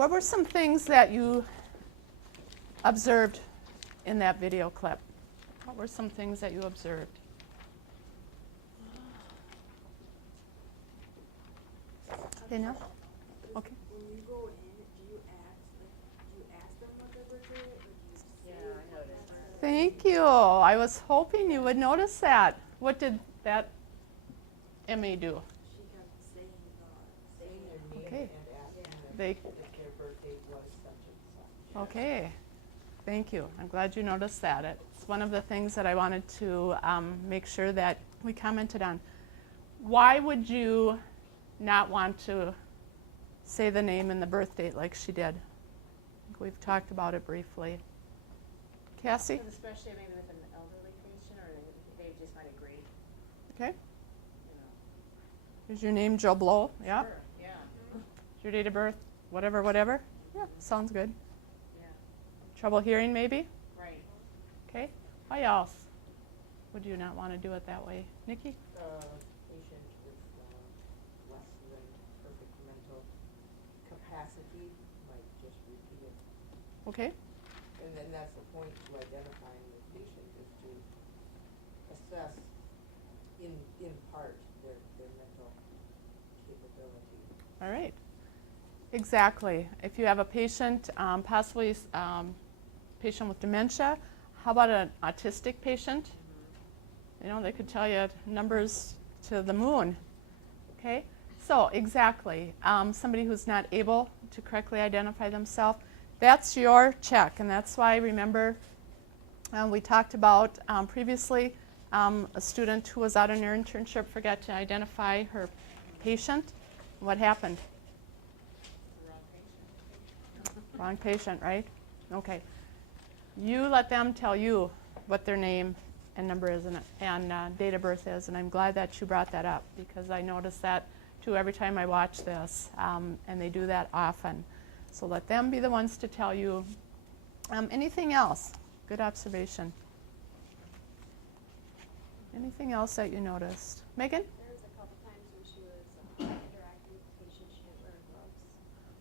what were some things that you observed in that video clip? What were some things that you observed? Dana? Okay. When you go in, do you ask them what their birthday is, or do you say I noticed that. Thank you. I was hoping you would notice that. What did that Emmy do? She kept saying Saying their name Okay. and asking them They, if their birthday was such and such. okay. Thank you. I'm glad you noticed that. It's one of the things that I wanted to make sure that we commented on. Why would you not want to say the name and the birth date like she did? I think we've talked about it briefly. Cassie? Because especially maybe with an elderly patient, or they just might agree, Okay. you know. Is your name Joe Blow? Yeah. Sure, yeah, Is your date of birth? Whatever, whatever? Yeah, sounds good. yeah, Trouble hearing maybe? right. Okay. Why else would you not want to do it that way? Nikki? Patient with less than perfect mental capacity might just repeat it. Okay. And then that's the point to identifying the patient, is to assess in part their mental capability. All right. Exactly. If you have a patient, possibly patient with dementia, how about an autistic patient? You know, they could tell you numbers to the moon. Okay? So, exactly. Somebody who's not able to correctly identify themselves, that's your check. And that's why, remember, we talked about previously a student who was out on her internship forgot to identify her patient. What happened? The wrong patient. Wrong patient, right? Okay. You let them tell you what their name and number is and date of birth is, and I'm glad that you brought that up, because I notice that too every time I watch this, and they do that often. So let them be the ones to tell you. Anything else? Good observation. Anything else that you noticed? Megan? There was a couple times when she was interacting with the patient, she didn't wear gloves,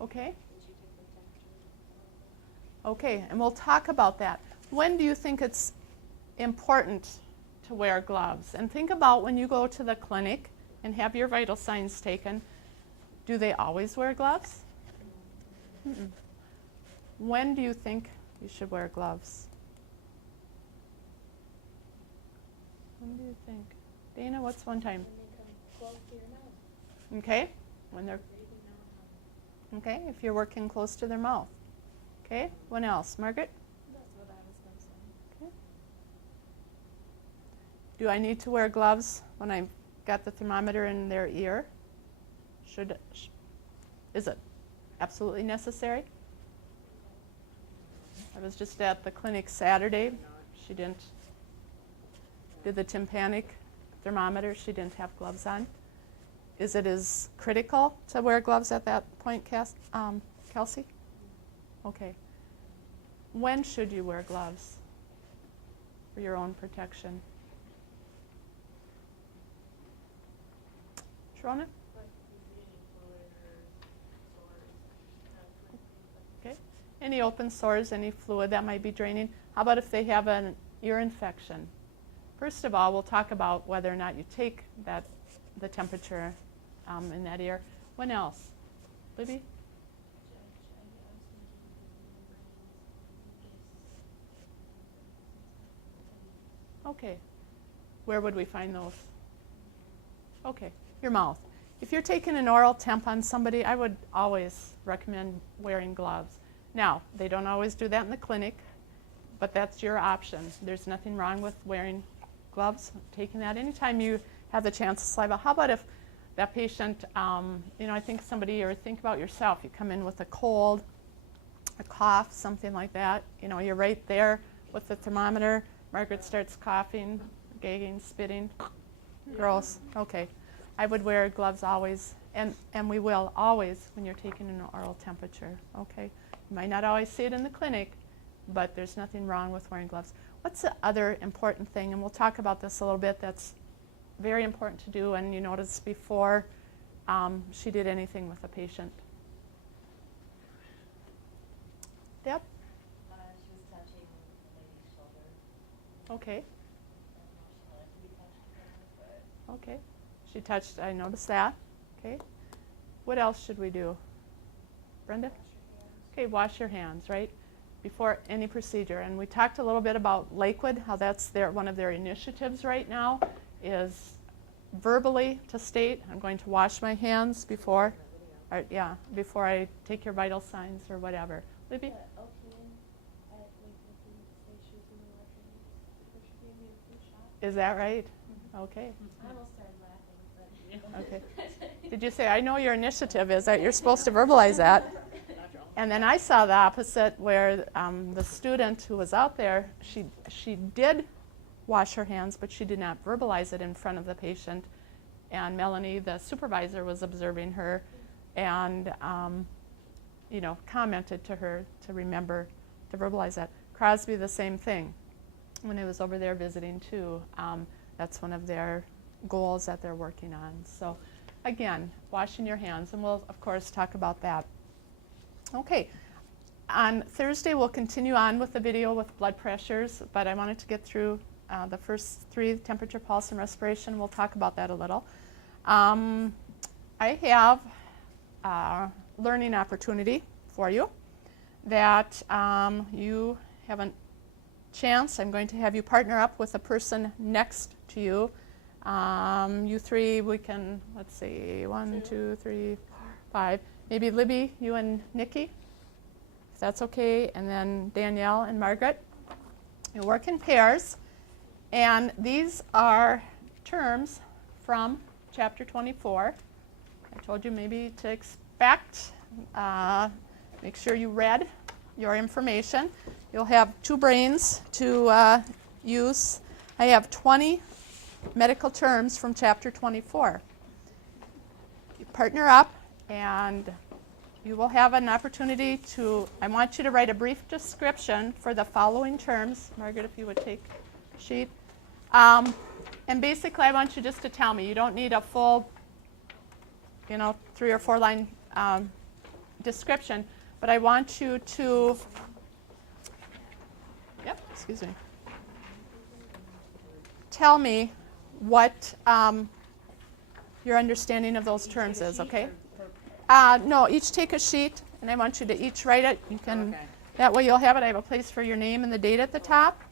Okay. and she took the temperature. Okay, and we'll talk about that. When do you think it's important to wear gloves? And think about when you go to the clinic and have your vital signs taken, do they always wear gloves? Mm-mm. When do you think you should wear gloves? When do you think? Dana, what's one time? When they come close to your mouth, Okay, when they're, breathing out. okay, if you're working close to their mouth. Okay, when else? Margaret? That's what I was going to say. Okay. Do I need to wear gloves when I've got the thermometer in their ear? Is it absolutely necessary? I was just at the clinic Saturday. She did the tympanic thermometer. She didn't have gloves on. Is it as critical to wear gloves at that point, Kelsey? Okay. When should you wear gloves for your own protection? Sharona? Okay. Any open sores, any fluid that might be draining? How about if they have an ear infection? First of all, we'll talk about whether or not you take the temperature in that ear. When else? Libby? Okay. Where would we find those? Okay, your mouth. If you're taking an oral temp on somebody, I would always recommend wearing gloves. Now, they don't always do that in the clinic, but that's your option. There's nothing wrong with wearing gloves, taking that anytime you have the chance to saliva. How about if that patient, I think somebody, or think about yourself, you come in with a cold, a cough, something like that. You're right there with the thermometer. Margaret starts coughing, gagging, spitting. Gross. Okay. I would wear gloves always, and we will always when you're taking an oral temperature. Okay. You might not always see it in the clinic, but there's nothing wrong with wearing gloves. What's the other important thing, and we'll talk about this a little bit, that's very important to do, and you noticed before she did anything with a patient? Deb? She was touching the lady's shoulder. Okay. I don't know if she wanted to be touched again, but Okay. She touched, I noticed that. Okay. What else should we do? Brenda? Okay, wash your hands, right? Before any procedure. And we talked a little bit about Lakewood, how that's one of their initiatives right now is verbally to state, I'm going to wash my hands before, before I take your vital signs or whatever. Libby? The LPN at Lakewood didn't say she was gonna wash her hands before she gave me the flu shot. Is that right? Okay. I almost started laughing, but. Okay. Did you say, I know your initiative is that you're supposed to verbalize that? And then I saw the opposite where the student who was out there, she did wash her hands, but she did not verbalize it in front of the patient. And Melanie, the supervisor, was observing her and commented to her to remember to verbalize that. Crosby, the same thing. When I was over there visiting too, that's one of their goals that they're working on. So again, washing your hands, and we'll of course talk about that. Okay, on Thursday we'll continue on with the video with blood pressures, but I wanted to get through the first three, temperature, pulse, and respiration. We'll talk about that a little. I have a learning opportunity for you that you have a chance. I'm going to have you partner up with a person next to you. You three, we can, let's see, 1, 2, 3, 4, 5. Maybe Libby, you and Nikki, if that's okay, and then Danielle and Margaret. You work in pairs, and these are terms from chapter 24. I told you maybe to expect, make sure you read your information. You'll have 2 brains to use. I have 20 medical terms from chapter 24. You partner up, and you will have an opportunity to, I want you to write a brief description for the following terms. Margaret, if you would take a sheet. And basically, I want you just to tell me. You don't need a full, 3 or 4 line description, but I want you to, tell me what your understanding of those terms is, okay? No, each take a sheet, and I want you to each write it. You can, that way you'll have it. I have a place for your name and the date at the top.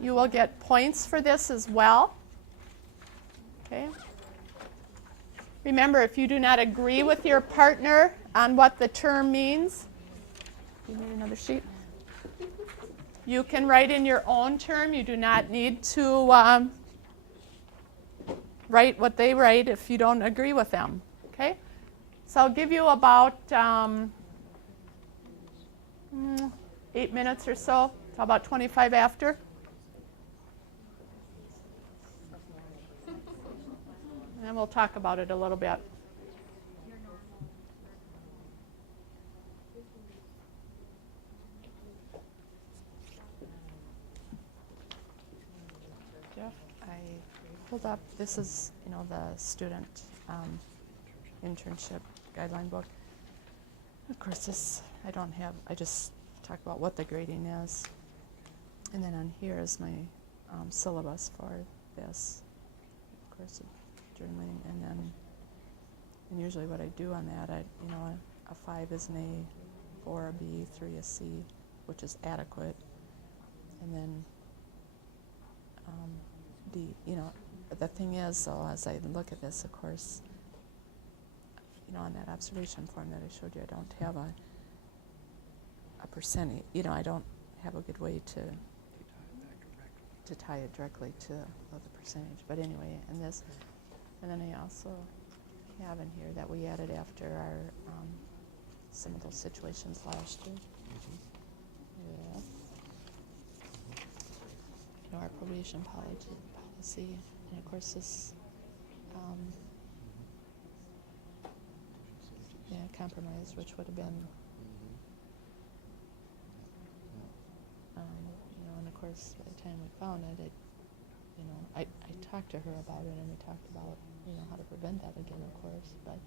You will get points for this as well. Okay. Remember, if you do not agree with your partner on what the term means, you need another sheet. You can write in your own term. You do not need to write what they write if you don't agree with them. Okay? So I'll give you about 8 minutes or so, till about 25 after. And we'll talk about it a little bit. Jeff, I pulled up, this is, the student internship guideline book. Of course, this, I just talk about what the grading is. And then on here is my syllabus for this. Of course, journaling, and usually what I do on that, a 5 is an A, 4 a B, 3 a C, which is adequate, and then D. The thing is, though, as I look at this, of course, on that observation form that I showed you, I don't have a percentage. I don't have a good way to tie it directly to the percentage. But anyway, in this. And then I also have in here that we added after our some of those situations last year. Yeah. Our probation policy, and of course this compromise, which would have been, and of course by the time we found it, I talked to her about it, and we talked about, how to prevent that again, of course, but.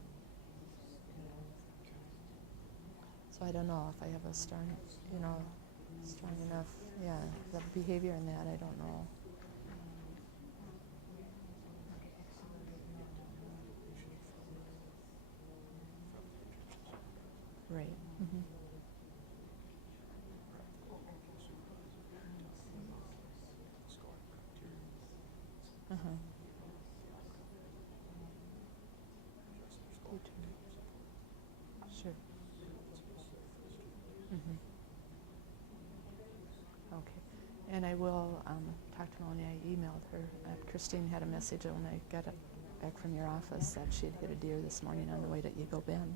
So So I don't know if I have a strong, strong enough, the behavior in that, I don't know. Right. Mm-hmm. Uh-huh. Sure. Mm-hmm. Okay. And I will talk to Melanie. I emailed her. Christine had a message when I got back from your office that she had hit a deer this morning on the way to Eagle Bend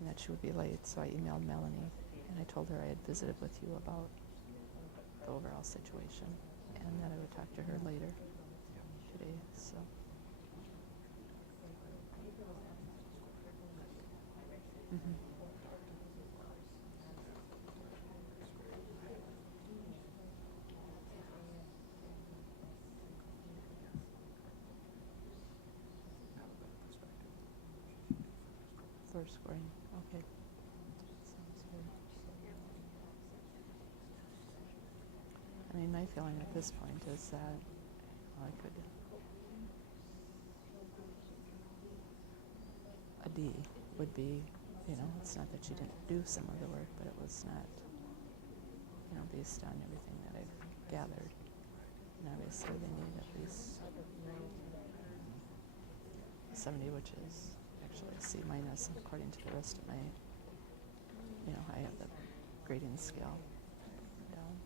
and that she would be late. So I emailed Melanie and I told her I had visited with you about the overall situation and that I would talk to her later today. So. Mm-hmm. For scoring. Okay. Sounds good. I mean, my feeling at this point is that I could. A D would be, it's not that she didn't do some of the work, but it was not, based on everything that I've gathered. And obviously they need at least 70, which is actually a C minus according to the rest of my, I have the grading scale down.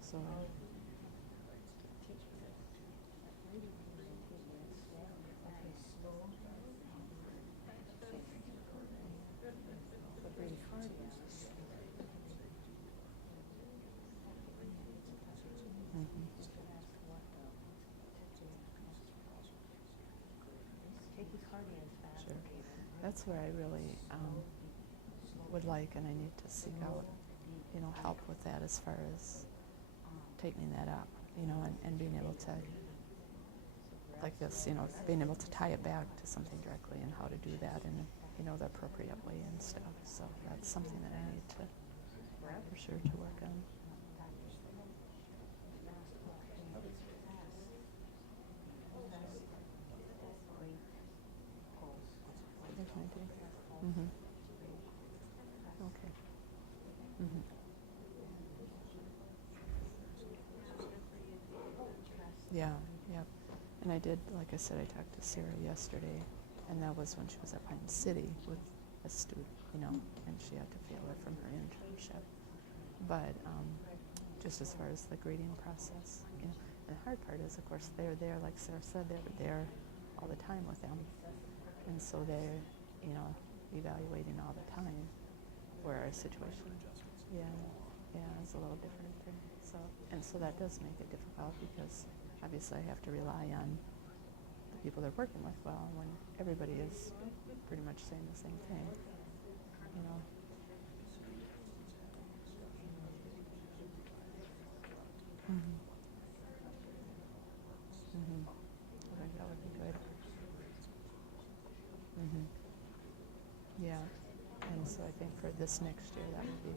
So, mhm. Sure. That's where I really would like, and I need to seek out, help with that as far as tightening that up, and being able to, like this, being able to tie it back to something directly and how to do that in, the appropriate way and stuff. So that's something that I need to, for sure, to work on. There's my day. Mm-hmm. Okay. Mm-hmm. Yeah, yep. And I did, like I said, I talked to Sarah yesterday, and that was when she was at Pine City with a student, and she had to fail it from her internship. But just as far as the grading process, and the hard part is, of course, they're there, like Sarah said, they're there all the time with them. And so they're, evaluating all the time, where our situation, is a little different there. So that does make it difficult because obviously I have to rely on the people they're working with well when everybody is pretty much saying the same thing, Mm-hmm. Mm-hmm. I think that would be good. Mm-hmm. Yeah. And so I think for this next year that would be